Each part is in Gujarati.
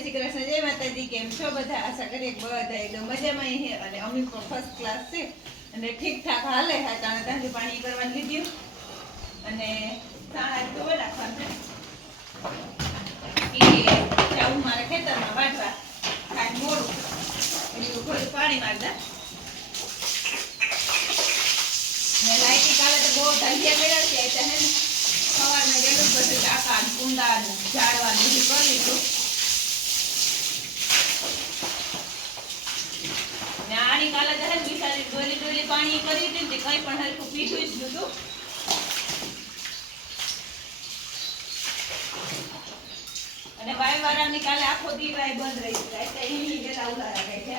શ્રી કૃષ્ણ જય માતાજી, કેમ છો બધા? આશા કરીએ બધા એકદમ મજામાં છે અને અમી પણ ફર્સ્ટ ક્લાસ છે. અને ઠીક ઠાક હાલે હા તાણે તાંજુ પાણી કરવાનું લીધું અને સાણા ધોવા નાખવાનું ખેતરમાં વાટવા મોડું. એટલે થોડું પાણી મારતા. ને લાઈટી કાલે તો બહુ ધંધ્યા કર્યા છે, એટલે હે ને સવારમાં ગયેલું બધું કાકા કુંડા ઝાડવાનું ઝાડવા બધું કરી લીધું. આની કાલે તો બિચારી ડોલી ડોલી પાણી કરી હતી તે કંઈ પણ હરખું પીધું જ નહોતું. અને વાય વાળાની કાલે આખો દી વાય બંધ રહી જાય તો એની વેલા ઉલારા ગઈ છે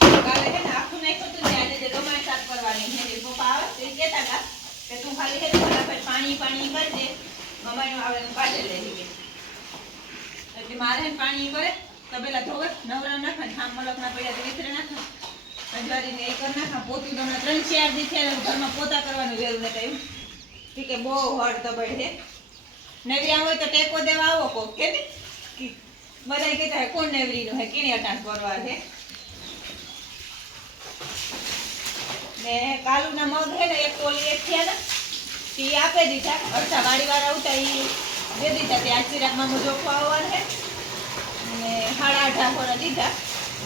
કાલે આખું નાખ્યું આજે ગમાય સાફ કરવાની પપ્પા આવે તે કહેતા હતા કે તું ખાલી હે પાણી પાણી કરજે ગમાયનું આવે પાછળ લઈ ગઈ એટલે મારે પાણી કરે તો પેલા ધોવે નવરા નાખે ઠામ મલકના પડ્યા તો વિતરે નાખે. અંજવારીને એ કરી નાખા. પોતું તમને ત્રણ ચાર દી થયા ઘરમાં પોતા કરવાનું વેરું નથી કહ્યું કે બહુ હળ દબડ છે. નવરી હોય તો ટેકો દેવા આવો કોક, કે ને બધા કહેતા હોય, કોણ નવરીનું હોય કેની અટાણ કરવા છે? ને કાલુના મગ હે ને, એક ટોલી એક થયા ને તે આપે દીધા. અડધા વાડીવાળા આવતા ઈ દે દીધા. ત્યાં ચિરાગમાં જોખવા આવવાનું છે. ને સાડા અઢાર ખોરા દીધા.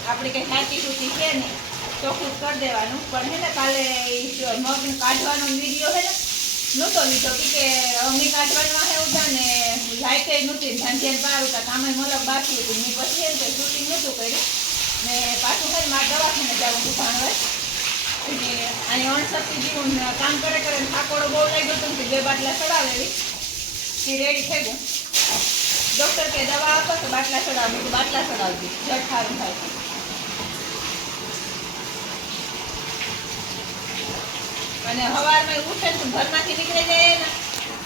આપણે કંઈ સાચી સૂચી છે નહીં ચોખ્ખું કરી દેવાનું. પણ હે ને કાલે મગ કાઢવાનો વીડિયો હે ને, નહોતો લીધો. કી અમે કાઢવાનું હે ઉતા ને લાઈટે નહોતી. ધ્યાન પાર ઉતા. કામે મતલબ બાકી હતી. મેં પછી એમ કંઈ શૂટિંગ નહોતું કર્યું ને પાછું ખાલી મારે દવાખાને જવું હતું ભાણવડ અને અણશક્તિ જેવું કામ કરે કરે થાકોડો બહુ લાગ્યો હતો બે બાટલા ચડાવેલી તે રેડી થઈ ગયું. ડોક્ટર કે દવા આપો તો બાટલા ચડાવી કીધું બાટલા ચડાવજો. જટ સારું થાય અને સવારમાં ઉઠે તો ઘરમાંથી નીકળી જાય ને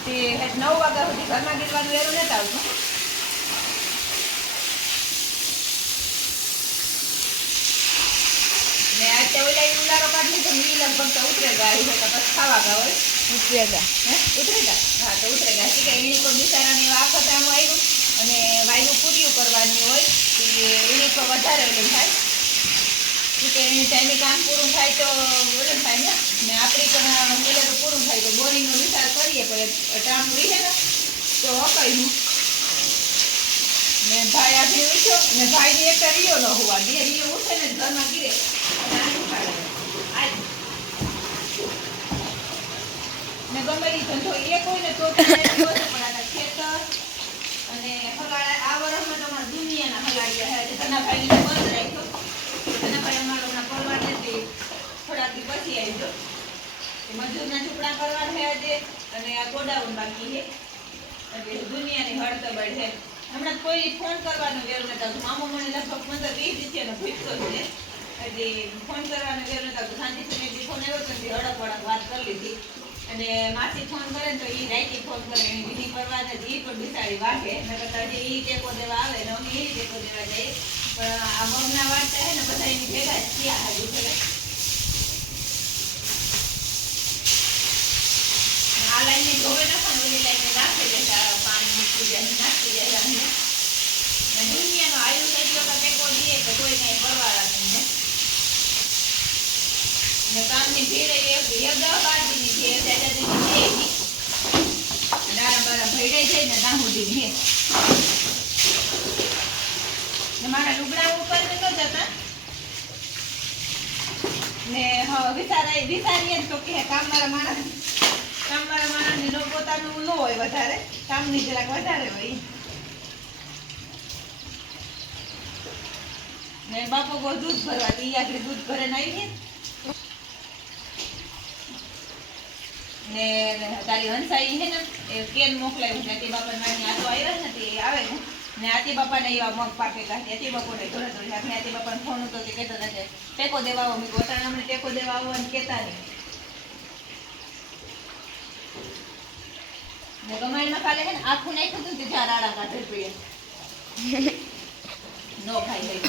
તે નવ વાગ્યા સુધી ઘરમાં ગીરવાનું વેરું નથી આવતું. ને આજે ઓલા ઈ ઉલારો કાઢી લીધો ને લગભગ તો ઉતરે ગાડી તો પછી ખાવા ગા હોય. ઉતરેગા હે? ઉતરેગા હા તો ઉતરેગા ઠીક છે એની કોઈ બિચારાને આવ્યું અને વાયુ પૂરીઓ કરવાની હોય એ એની પર વધારે ઓલું થાય. છે ટાઈમે કામ પૂરું થાય તો ઓલું થાય ને. ને આપણી પણ પેલા તો પૂરું થાય તો બોરિંગનો વિચાર કરીએ પણ ટ્રામ રીહે ને તો અપાયું ને ભાઈ આજે ઉઠ્યો ને ભાઈ એક રીયો ન હોવા બે રીયો ઉઠે ને ઘરમાં ગીરે. ને ગમે ઈ ધંધો એ કોઈ ને તો ખેતર અને હલાળા આ વર્ષમાં તમારા દુનિયાના હલાળિયા હે ભાઈ ધનાભાઈને બંધ રાખ્યો. ધનાભાઈ અમારો હમણાં પરવાને તે થોડાક દી પછી આવ્યો મજૂર મજૂરના ટુકડા કરવા છે આજે અને આ ગોડાઉન બાકી છે. એટલે દુનિયાની હળતબળ છે હમણાં કોઈ ફોન કરવાનો વેર નતા મામો મને લગભગ પંદર વીસ દિવસે ભૂખ્યો છે. એટલે ફોન કરવાનો વેર નતા. શાંતિથી મેં ફોન આવ્યો તો હડક વડક વાત કરી લીધી. અને માસી ફોન કરે તો એ રાઈટી ફોન કરે. એની વિધિ કરવા ને એ પણ બિસાડી વાગે. નકર તો એ ટેકો દેવા આવે ને અમે એ ટેકો દેવા જઈએ. પણ આ મગના વાટતા હે ને બધા એની ભેગા જ થયા હાજુ આ લાઈને જોવે નાખો ને લાઈને નાખી દેતા પાણી મૂકી જાય નાખી જાય અને દુનિયાનો આયુષ એટલો કે ટેકો દે કે કોઈ કાંઈ પરવા રાખે ને ને કામની ભીડ એ એક એક દહ છે એક દાદા છે એની. દારા બારા ભેડાઈ જાય ને સુધીની હે ને મારા લુગડા ઉપર નતો જતા. ને હવે વિચારાય વિચારીએ તો કે કામ મારા માણસ નો ન વધારે. હોય. ને બાપો દૂધ ભરવા દૂધ આવી ને તારી હંસાઈ ને, એ કેન મોકલાવ્યું છે. તે બાપા નાની આતો આવ્યા ને, તે આવે ને. ને આતી બાપાને એવા મગ પાકે કાઢી. આતી બાપોને ને થોડી આપણે આતી બાપાને ફોન હતો કે કહેતા નથી ટેકો દેવા આવો. મેં કોટાણે અમને ટેકો દેવા આવવાનું કહેતા નહીં. ગમાઈમાં કાલે હે ને આખું નાખ્યું હતું તે ચાર આડા કાઢે પીએ. નો ખાઈ લઈ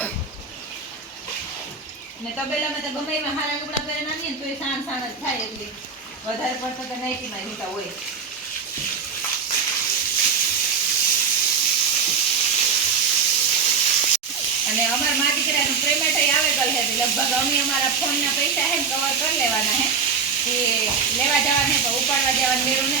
ને તબેલામાં તો ગમે હારા લુગડા પહેરી નાખીએ તો એ સાણ સાણ જ થાય એટલી. વધારે પડતો તો નાઈટીમાં જીતા હોય. અને અમારા મા દીકરાનું પેમેન્ટ આવે કલ છે લગભગ અમે અમારા ફોનના પૈસા હે કવર કરી લેવાના હે કે લેવા જવાના હે તો ઉપાડવા જવાનું મેળું ને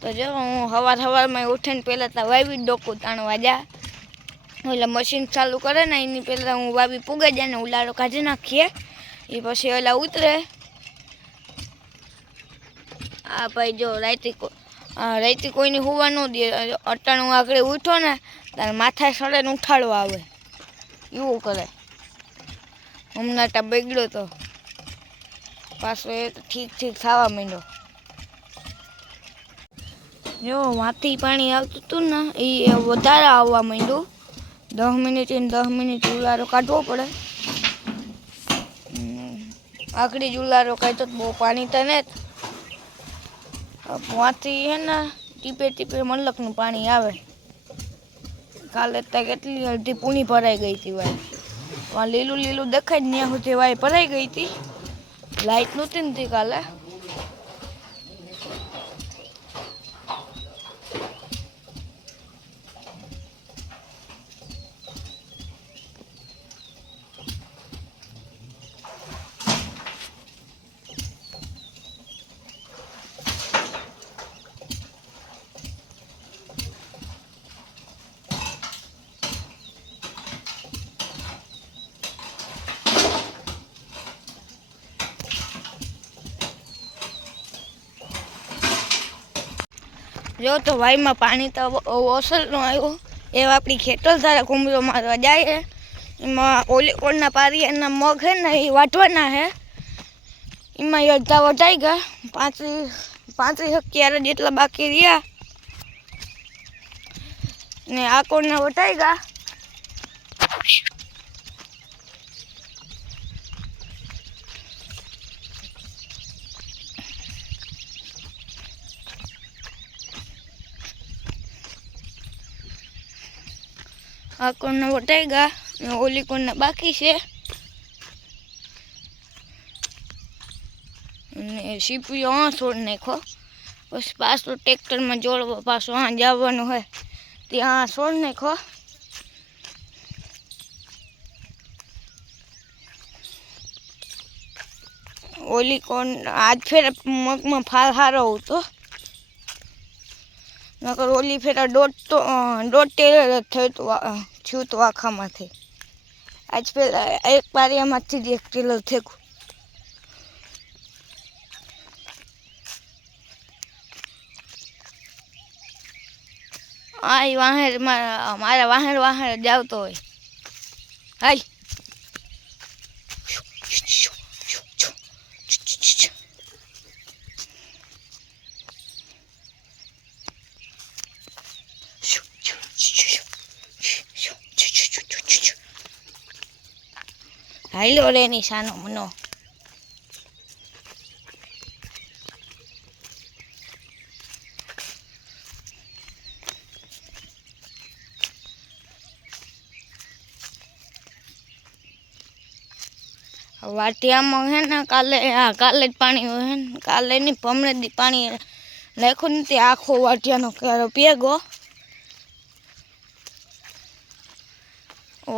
તો જો હું સવાર સવારમાં ઉઠીને પહેલાં તો વાવી ડોકું તાણવા જા. એટલે મશીન ચાલુ કરે ને, એની પહેલાં હું વાવી પૂગે જાય ને ઉલાળો કાઢી નાખીએ. એ પછી ઓલા ઉતરે. આ ભાઈ જો રાયતી રાયતી કોઈની હોવા ન દે. અટાણું આગળ ઉઠો ને, તારે માથા સડે ને ઉઠાડવા આવે. એવું કરે. હમણાં ટા બગડ્યો તો. પાછો એ ઠીક ઠીક થવા માંડ્યો. જો માથી પાણી આવતું હતું ને એ વધારે આવવા માંડ્યું. દસ મિનિટ દસ મિનિટ ઉલારો કાઢવો પડે. હમ, આખરી કાઢતો બહુ પાણી તો ને માથી હે ને ટીપે ટીપે મલકનું પાણી આવે. કાલે તો કેટલી અડધી પૂણી ભરાઈ ગઈ હતી ભાઈ. વાં લીલું લીલું દેખાય ત્યાં સુધી વાય ભરાઈ ગઈ હતી. લાઈટ નહોતી ને કાલે. જો તો વાયમાં પાણી તો ઓસલનું આવ્યું. એવા આપણી ખેતર ધારા કુંભરો મારવા જાય એમાં ઓલી પારિયાના મગ હે ને એ વાટવાના હે એમાં અડધા વટાઈ ગયા. પાંત્રીસ પાંત્રીસ અગિયાર જેટલા બાકી રહ્યા. ને આ કોળના વટાઈ ગયા. આ કોણના વટાઈ ગયા ને ઓલી કોણના બાકી છે. ને સીપીઓ આ છોડ નાખો પછી પાછું ટ્રેક્ટરમાં જોડવો પાછું આ જવાનું હોય ત્યાં છોડ નાખો ઓલી કોણ આજ ફેર મગમાં ફાલ સારો હતો. નકર ઓલી ફેરા દોઢ તો દોઢ ટેલર થયું તો થયું તો આખામાંથી. આજ પેલા એક પારિયામાંથી જ એક ટેલર થયું આ વાહેર મારા વાહેર વાહેર જ આવતો હોય. હાલ હાલો રે નિશાનો, મનો. વાટિયામાં હે ને, કાલે હા કાલે જ પાણી હોય કાલે નહીં, પમણે પાણી નાખ્યું નથી આખો વાટિયાનો ક્યારો પેગો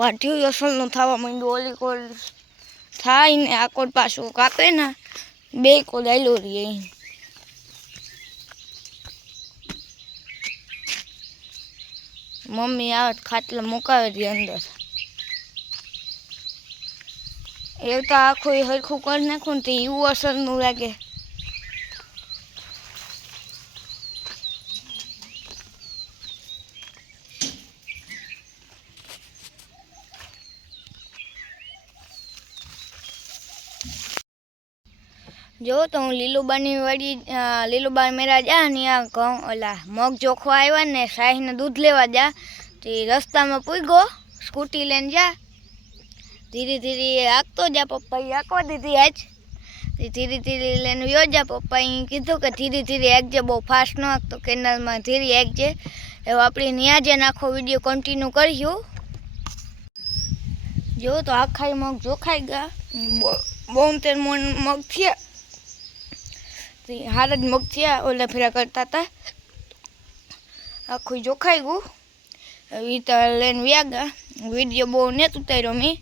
વાટ્યું અસલનું થવા માંડ્યું. ઓલી કોલ થાય ને આ કોલ પાછું કાપે ને, બે કોલ આવેલો રહીએ મમ્મી આવે ખાટલા મુકાવે રહી અંદર. એવું તો આખું હરખું કરી નાખું ને તો એવું અસરનું લાગે. જો તો હું લીલુબાની વાડી લીલુબા મેરા જા ને આ ઘઉં ઓલા મગ ચોખો આવ્યા ને શાહીને દૂધ લેવા જા. તે રસ્તામાં પૂગ્યો, સ્કૂટી લઈને જા. ધીરે ધીરે હાંકતો જા, પપ્પાએ હાંકવા દીધી આજ. ધીરે ધીરે લઈને વ્યો જા, પપ્પાએ કીધું કે ધીરે ધીરે એકજે બહુ ફાસ્ટ ન હાંકતો, કેનાલમાં ધીરે એકજે એવો આપણે ત્યાં જે આખો વીડિયો કન્ટિન્યુ કર્યું જો તો આખા મગ જોખાઈ ગયા. બોમ તેર મગ થયા. હાર જ મગ થયા ઓલા ફેરા કરતા હતા આખું જોખાઈ ગયું. એ તો લઈને વ્યાગા વીડિયો બહુ નથી ઉતાર્યો મેં.